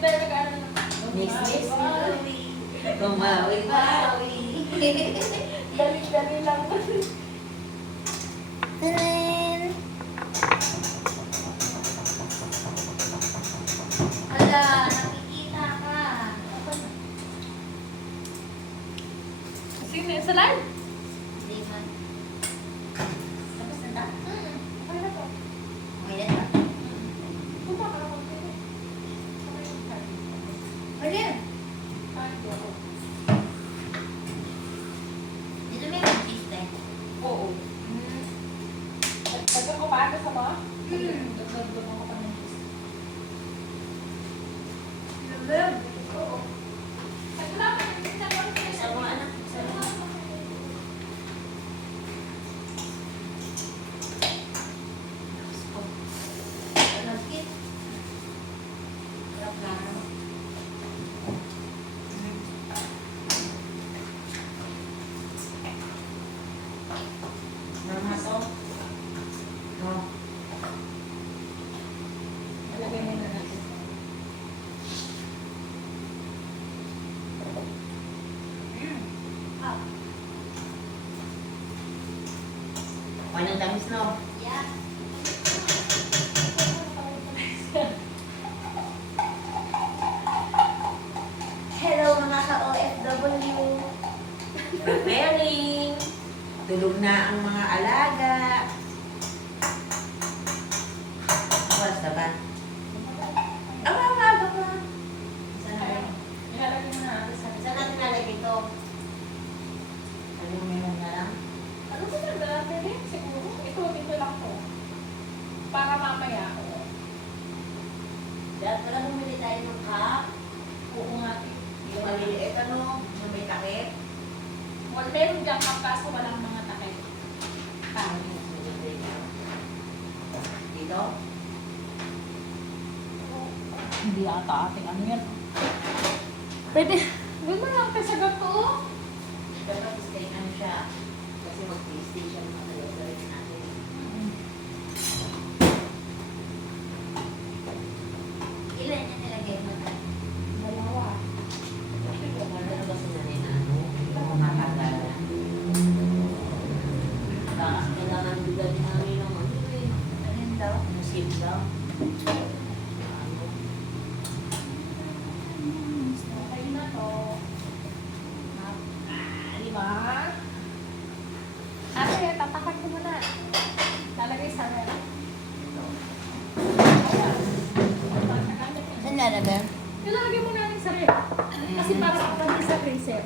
tayo nag-aaral ng Mix. Kumawi-bawi. Dali-dali lang. Tanan! Ala, nakikita ka. Sige, sa live. Hindi man. Tapos na ta? Okay na to. Okay na ta? Tuma ka lang. Okay na. Ano yan? Dito may mag-cheese tayo. Oo. Dagdag ko pa sa mga? Dagdag ko pa ng cheese. Love. Oo. Salamat. Sa mga anak. Sa mga anak. Nagkit. Sarap na. Mama to. No. Lagay mo na natin. Ah. Anong tamis no? Yeah. Hello mga ka-OFW. Preparing. Tulog na ang mga alaga. Oras na ba? Ang aga pa. Saan na yun? Ilalagay mo na natin sa Saan natin nalagay ito? Ano yung meron na lang? Ano ba na? Pwede? Siguro. Ito lang to. Para mamaya. Dahil pala bumili tayo ng cup. Oo nga. Yung maliliit ano? Yung may takip? Well, meron dyan kaso walang mga takip. Dito? Hindi ata ating ano yan. Pwede. Huwag mo lang kasi gato. Pero tapos kay ano siya? Kasi mag-PlayStation na talaga sa rin natin. Ilan niya nilagay mo? Dalawa. Ano ba sila na ano? Yung matagalan. Baka kailangan bigyan namin ng ano eh. Ano yun daw? Musip daw. Ano? Okay na to. Di ba? Ate, tatakan ko muna. Lalagay sa meron. Saan nalagay? Ilalagay mo na ng sarili. Kasi para pag sa freezer.